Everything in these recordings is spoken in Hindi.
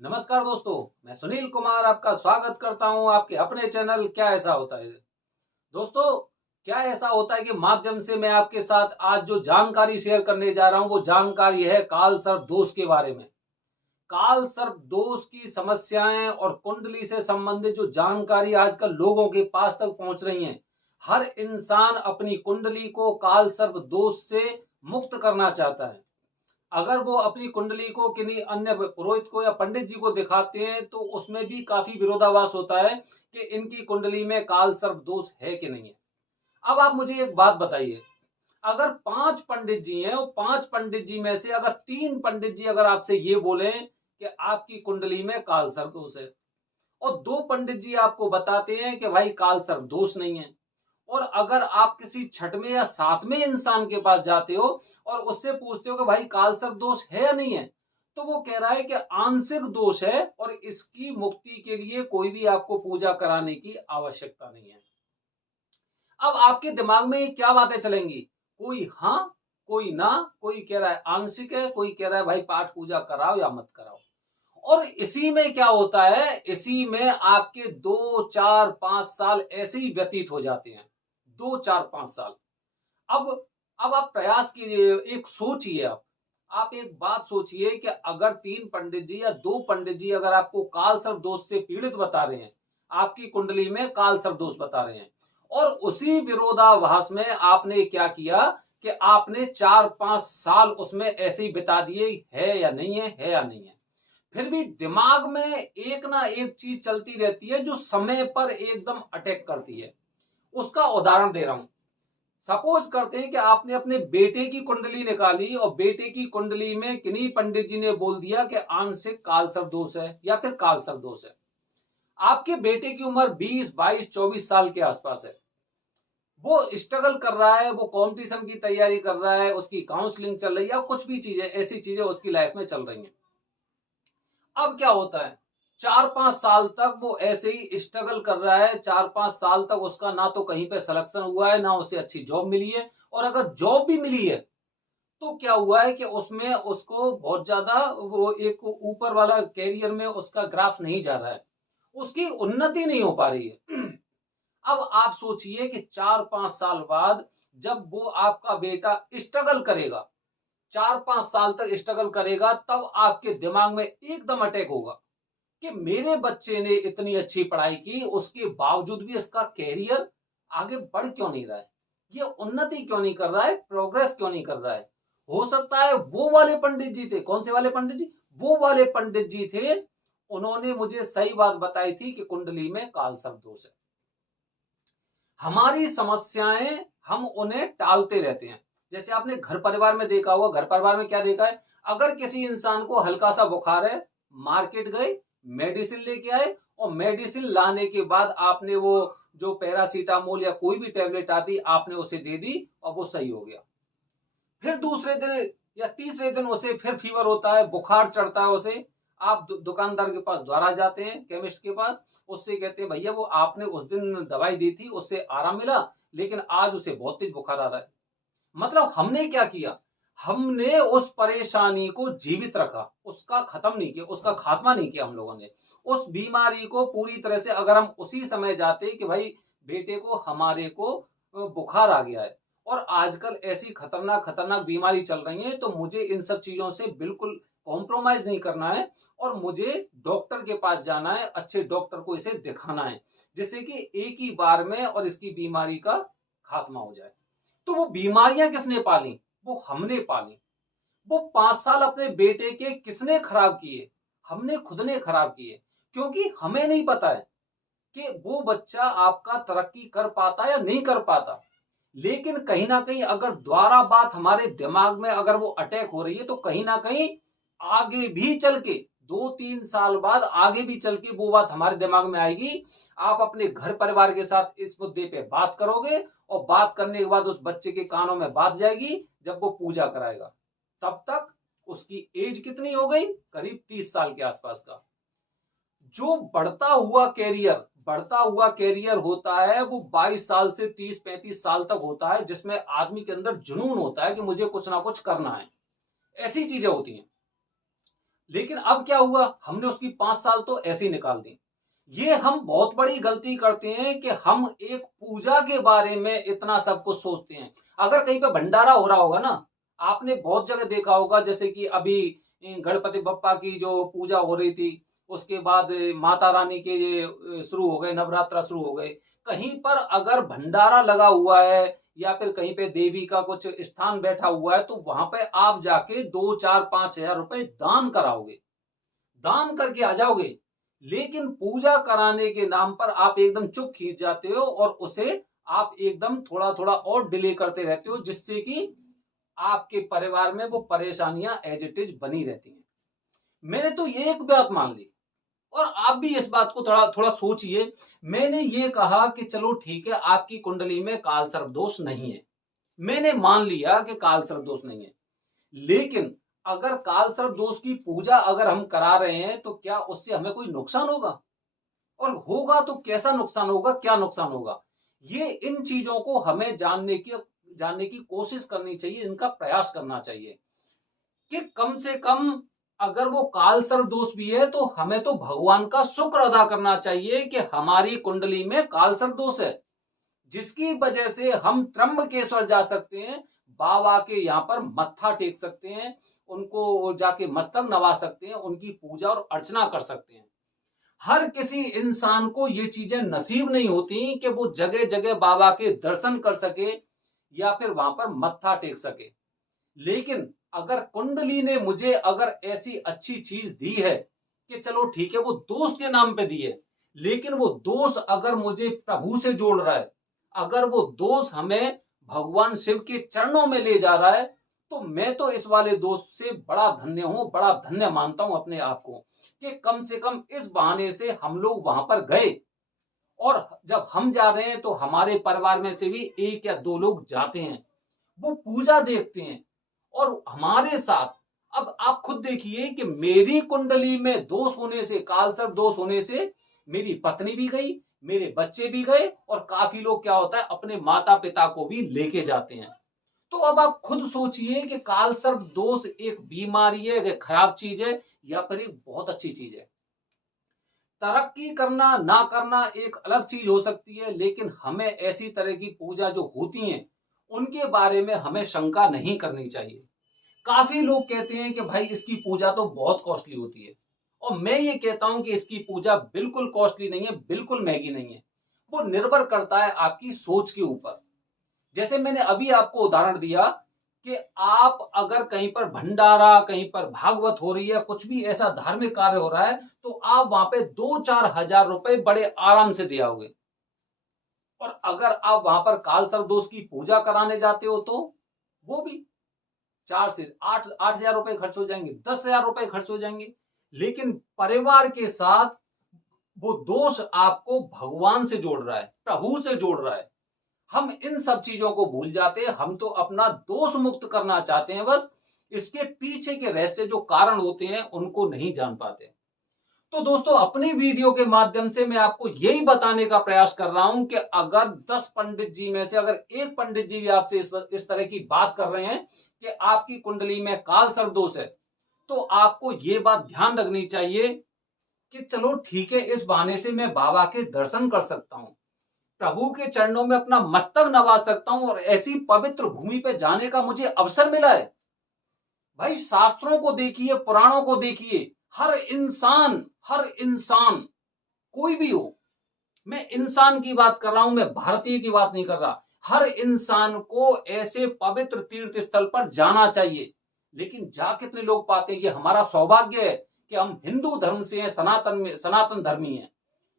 नमस्कार दोस्तों, मैं सुनील कुमार आपका स्वागत करता हूं आपके अपने चैनल क्या ऐसा होता है। दोस्तों, क्या ऐसा होता है कि माध्यम से मैं आपके साथ आज जो जानकारी शेयर करने जा रहा हूं वो जानकारी है काल सर्प दोष के बारे में। काल सर्प दोष की समस्याएं और कुंडली से संबंधित जो जानकारी आजकल लोगों के पास तक पहुंच रही है। हर इंसान अपनी कुंडली को काल सर्प दोष से मुक्त करना चाहता है। अगर वो अपनी कुंडली को किन्हीं अन्य पुरोहित को या पंडित जी को दिखाते हैं तो उसमें भी काफी विरोधाभास होता है कि इनकी कुंडली में काल सर्प दोष है कि नहीं है। अब आप मुझे एक बात बताइए, अगर 5 पंडित जी हैं, वो 5 पंडित जी में से अगर 3 पंडित जी अगर आपसे ये बोले कि आपकी कुंडली में काल सर्प दोष है और 2 पंडित जी आपको बताते हैं कि भाई काल सर्प दोष नहीं है, और अगर आप किसी छठवें या सातवें इंसान के पास जाते हो और उससे पूछते हो कि भाई काल सर्प दोष है या नहीं है, तो वो कह रहा है कि आंशिक दोष है और इसकी मुक्ति के लिए कोई भी आपको पूजा कराने की आवश्यकता नहीं है। अब आपके दिमाग में ये क्या बातें चलेंगी? कोई हाँ, कोई ना, कोई कह रहा है आंशिक है, कोई कह रहा है भाई पाठ पूजा कराओ या मत कराओ। और इसी में क्या होता है, इसी में आपके 2 4 5 साल ऐसे ही व्यतीत हो जाते हैं। 2 4 5 साल। अब अब आप प्रयास कीजिए, एक सोचिए। आप एक बात सोचिए कि अगर 3 पंडित जी या 2 पंडित जी अगर आपको काल सर्प दोष से पीड़ित बता रहे हैं, आपकी कुंडली में काल सर्प दोष बता रहे हैं, और उसी विरोधाभास में आपने क्या किया कि आपने 4 5 साल उसमें ऐसे ही बिता दिए, है या नहीं है, है या नहीं है। फिर भी दिमाग में एक ना एक चीज चलती रहती है जो समय पर एकदम अटैक करती है। उसका उदाहरण दे रहा हूं। सपोज करते हैं कि आपने अपने बेटे की कुंडली निकाली और बेटे की कुंडली में किन्हीं पंडित जी ने बोल दिया कि आंशिक काल सर्प दोष है या फिर काल सर्प दोष है। आपके बेटे की उम्र 20 22 24 साल के आसपास है। वो स्ट्रगल कर रहा है, वो कंपटीशन की तैयारी कर रहा है, उसकी काउंसलिंग चल रही है, कुछ भी चीजें ऐसी चीजें उसकी लाइफ में चल रही हैं। अब क्या होता है, 4 5 साल तक वो ऐसे ही स्ट्रगल कर रहा है। 4 5 साल तक उसका ना तो कहीं पे सिलेक्शन हुआ है, ना उसे अच्छी जॉब मिली है, और अगर जॉब भी मिली है तो क्या हुआ है कि उसमें उसको बहुत ज्यादा वो एक ऊपर वाला कैरियर में उसका ग्राफ नहीं जा रहा है, उसकी उन्नति नहीं हो पा रही है। अब आप सोचिए कि 4 5 साल बाद जब वो आपका बेटा स्ट्रगल करेगा, 4 5 साल तक स्ट्रगल करेगा, तब आपके दिमाग में एकदम अटैक होगा कि मेरे बच्चे ने इतनी अच्छी पढ़ाई की, उसके बावजूद भी इसका कैरियर आगे बढ़ क्यों नहीं रहा है, ये उन्नति क्यों नहीं कर रहा है, प्रोग्रेस क्यों नहीं कर रहा है। हो सकता है वो वाले पंडित जी थे, कौन से वाले पंडित जी, वो वाले पंडित जी थे, उन्होंने मुझे सही बात बताई थी कि कुंडली में काल सर्प दोष है। हमारी समस्याएं हम उन्हें टालते रहते हैं। जैसे आपने घर परिवार में देखा होगा, घर परिवार में क्या देखा है, अगर किसी इंसान को हल्का सा बुखार है, मार्केट गए, मेडिसिन लेके आए, और मेडिसिन लाने के बाद आपने वो जो पैरासीटामोल या कोई भी टेबलेट आती आपने उसे दे दी और वो सही हो गया। फिर दूसरे दिन या तीसरे दिन उसे फिर फीवर होता है, बुखार चढ़ता है उसे, आप दुकानदार के पास द्वारा जाते हैं, केमिस्ट के पास, उससे कहते हैं भैया वो आपने उस दिन दवाई दी थी उससे आराम मिला, लेकिन आज उसे बहुत तेज बुखार आ रहा है। मतलब हमने क्या किया, हमने उस परेशानी को जीवित रखा, उसका खत्म नहीं किया, उसका खात्मा नहीं किया हम लोगों ने। उस बीमारी को पूरी तरह से अगर हम उसी समय जाते कि भाई बेटे को हमारे को बुखार आ गया है और आजकल ऐसी खतरनाक खतरनाक बीमारी चल रही है, तो मुझे इन सब चीजों से बिल्कुल कॉम्प्रोमाइज नहीं करना है और मुझे डॉक्टर के पास जाना है, अच्छे डॉक्टर को इसे दिखाना है, जिससे कि एक ही बार में और इसकी बीमारी का खात्मा हो जाए। तो वो बीमारियां किसने पाली, वो हमने पाली। वो 5 साल अपने बेटे के किसने खराब किए, हमने खुद ने खराब किए, क्योंकि हमें नहीं पता है कि वो बच्चा आपका तरक्की कर पाता या नहीं कर पाता। लेकिन कहीं ना कहीं अगर द्वारा बात हमारे दिमाग में अगर वो अटैक हो रही है, तो कहीं ना कहीं आगे भी चल के 2 3 साल बाद आगे भी चल के वो बात हमारे दिमाग में आएगी। आप अपने घर परिवार के साथ इस मुद्दे पे बात करोगे और बात करने के बाद उस बच्चे के कानों में बात जाएगी जब वो पूजा कराएगा। तब तक उसकी एज कितनी हो गई, करीब 30 साल के आसपास का। जो बढ़ता हुआ कैरियर होता है वो 22 साल से 30 35 साल तक होता है, जिसमें आदमी के अंदर जुनून होता है कि मुझे कुछ ना कुछ करना है, ऐसी चीजें होती हैं। लेकिन अब क्या हुआ, हमने उसकी 5 साल तो ऐसे ही निकाल दी। ये हम बहुत बड़ी गलती करते हैं कि हम एक पूजा के बारे में इतना सब कुछ सोचते हैं। अगर कहीं पे भंडारा हो रहा होगा ना, आपने बहुत जगह देखा होगा, जैसे कि अभी गणपति बप्पा की जो पूजा हो रही थी, उसके बाद माता रानी के ये शुरू हो गए, नवरात्रा शुरू हो गए। कहीं पर अगर भंडारा लगा हुआ है या फिर कहीं पे देवी का कुछ स्थान बैठा हुआ है, तो वहां पे आप जाके 2, 4, 5 हजार रुपए दान कराओगे, दान करके आ जाओगे। लेकिन पूजा कराने के नाम पर आप एकदम चुप खींच जाते हो और उसे आप एकदम थोड़ा थोड़ा और डिले करते रहते हो, जिससे कि आपके परिवार में वो परेशानियां एज इट इज बनी रहती हैं। मैंने तो ये एक बात मान ली, और आप भी इस बात को थोड़ा थोड़ा सोचिए। मैंने ये कहा कि चलो ठीक है, आपकी कुंडली में काल सर्प दोष नहीं है, मैंने मान लिया कि काल सर्प दोष नहीं है। लेकिन अगर काल सर्प दोष की पूजा अगर हम करा रहे हैं, तो क्या उससे हमें कोई नुकसान होगा? और होगा तो कैसा नुकसान होगा, क्या नुकसान होगा? ये इन चीजों को हमें जानने की कोशिश करनी चाहिए, इनका प्रयास करना चाहिए कि कम से कम अगर वो काल सर्प दोष भी है, तो हमें तो भगवान का शुक्र अदा करना चाहिए कि हमारी कुंडली में काल सर्प दोष है, जिसकी वजह से हम त्र्यंबकेश्वर जा सकते हैं, बाबा के यहाँ पर मत्था टेक सकते हैं, उनको जाके मस्तक नवा सकते हैं, उनकी पूजा और अर्चना कर सकते हैं। हर किसी इंसान को ये चीजें नसीब नहीं होती कि वो जगह जगह बाबा के दर्शन कर सके या फिर वहां पर मत्था टेक सके। लेकिन अगर कुंडली ने मुझे अगर ऐसी अच्छी चीज दी है कि चलो ठीक है, वो दोस्त के नाम पे दी है, लेकिन वो दोस्त अगर मुझे प्रभु से जोड़ रहा है, अगर वो दोस्त हमें भगवान शिव के चरणों में ले जा रहा है, तो मैं तो इस वाले दोस्त से बड़ा धन्य हूं, बड़ा धन्य मानता हूं अपने आप को कि कम से कम इस बहाने से हम लोग वहां पर गए। और जब हम जा रहे हैं तो हमारे परिवार में से भी 1 या 2 लोग जाते हैं, वो पूजा देखते हैं और हमारे साथ। अब आप खुद देखिए कि मेरी कुंडली में दोष होने से, कालसर्प दोष होने से, मेरी पत्नी भी गई, मेरे बच्चे भी गए, और काफी लोग क्या होता है अपने माता पिता को भी लेके जाते हैं। तो अब आप खुद सोचिए कि कालसर्प दोष एक बीमारी है, एक खराब चीज है, या फिर एक बहुत अच्छी चीज है। तरक्की करना ना करना एक अलग चीज हो सकती है, लेकिन हमें ऐसी तरह की पूजा जो होती हैं उनके बारे में हमें शंका नहीं करनी चाहिए। काफी लोग कहते हैं कि भाई इसकी पूजा तो बहुत कॉस्टली होती है, और मैं ये कहता हूं कि इसकी पूजा बिल्कुल कॉस्टली नहीं है, बिल्कुल महंगी नहीं है। वो निर्भर करता है आपकी सोच के ऊपर। जैसे मैंने अभी आपको उदाहरण दिया कि आप अगर कहीं पर भंडारा, कहीं पर भागवत हो रही है, कुछ भी ऐसा धार्मिक कार्य हो रहा है, तो आप वहां पे 2, 4 हजार रुपए बड़े आराम से दे आओगे। और अगर आप वहां पर काल सर्प दोष की पूजा कराने जाते हो, तो वो भी 4 से 8 हजार रुपए खर्च हो जाएंगे, 10 हजार रुपए खर्च हो जाएंगे। लेकिन परिवार के साथ वो दोष आपको भगवान से जोड़ रहा है, प्रभु से जोड़ रहा है। हम इन सब चीजों को भूल जाते हैं, हम तो अपना दोष मुक्त करना चाहते हैं, बस इसके पीछे के रहस्य जो कारण होते हैं उनको नहीं जान पाते। तो दोस्तों, अपनी वीडियो के माध्यम से मैं आपको यही बताने का प्रयास कर रहा हूं कि अगर 10 पंडित जी में से अगर एक पंडित जी भी आपसे इस तरह की बात कर रहे हैं कि आपकी कुंडली में काल सर्प दोष है, तो आपको ये बात ध्यान रखनी चाहिए कि चलो ठीक है, इस बहाने से मैं बाबा के दर्शन कर सकता हूं, प्रभु के चरणों में अपना मस्तक नवा सकता हूं, और ऐसी पवित्र भूमि पे जाने का मुझे अवसर मिला है। भाई शास्त्रों को देखिए, पुराणों को देखिए, हर इंसान कोई भी हो, मैं इंसान की बात कर रहा हूं, मैं भारतीय की बात नहीं कर रहा, हर इंसान को ऐसे पवित्र तीर्थ स्थल पर जाना चाहिए। लेकिन जा कितने लोग पाते हैं? ये हमारा सौभाग्य है कि हम हिंदू धर्म से हैं, सनातन धर्मी हैं,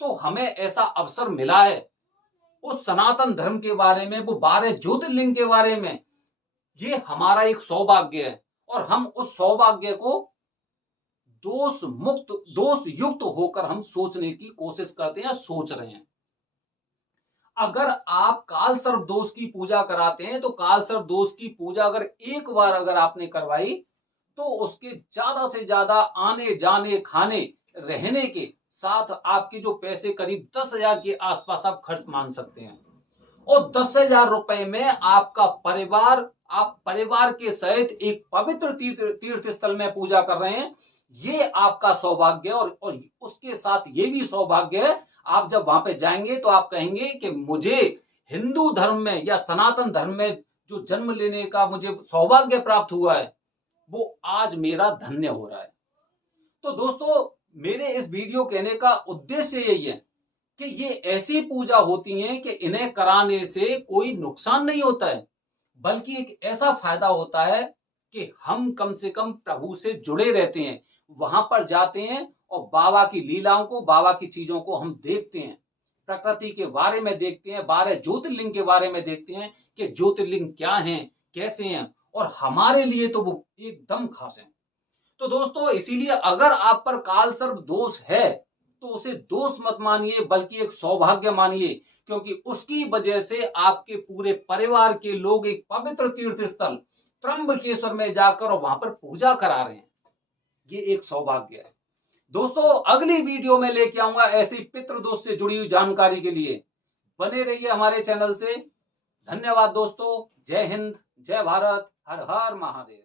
तो हमें ऐसा अवसर मिला है उस सनातन धर्म के बारे में, वो 12 ज्योतिर्लिंग के बारे में। ये हमारा एक सौभाग्य है, और हम उस सौभाग्य को दोष युक्त होकर हम सोचने की कोशिश करते हैं, सोच रहे हैं। अगर आप काल सर्प दोष की पूजा कराते हैं, तो काल सर्प दोष की पूजा अगर एक बार अगर आपने करवाई, तो उसके ज्यादा से ज्यादा आने जाने, खाने, रहने के साथ आपके जो पैसे करीब 10 हजार के आसपास आप खर्च मान सकते हैं। और 10 हजार रुपए में आपका परिवार, आप परिवार के सहित एक पवित्र तीर्थ स्थल में पूजा कर रहे हैं। ये आपका सौभाग्य है। और उसके साथ ये भी सौभाग्य है, आप जब वहां पे जाएंगे तो आप कहेंगे कि मुझे हिंदू धर्म में या सनातन धर्म में जो जन्म लेने का मुझे सौभाग्य प्राप्त हुआ है, वो आज मेरा धन्य हो रहा है। तो दोस्तों, मेरे इस वीडियो कहने का उद्देश्य यही है कि ये ऐसी पूजा होती है कि इन्हें कराने से कोई नुकसान नहीं होता है, बल्कि एक ऐसा फायदा होता है कि हम कम से कम प्रभु से जुड़े रहते हैं, वहां पर जाते हैं और बाबा की लीलाओं को, बाबा की चीजों को हम देखते हैं, प्रकृति के बारे में देखते हैं, 12 ज्योतिर्लिंग के बारे में देखते हैं कि ज्योतिर्लिंग क्या हैं, कैसे हैं, और हमारे लिए तो वो एकदम खास है। तो दोस्तों, इसीलिए अगर आप पर काल सर्प दोष है तो उसे दोष मत मानिए, बल्कि एक सौभाग्य मानिए, क्योंकि उसकी वजह से आपके पूरे परिवार के लोग एक पवित्र तीर्थ स्थल त्र्यंबकेश्वर में जाकर और वहां पर पूजा करा रहे हैं। ये एक सौभाग्य है। दोस्तों, अगली वीडियो में लेके आऊंगा ऐसी पितृदोष से जुड़ी हुई जानकारी के लिए। बने रहिए हमारे चैनल से। धन्यवाद दोस्तों। जय हिंद, जय भारत, हर हर महादेव।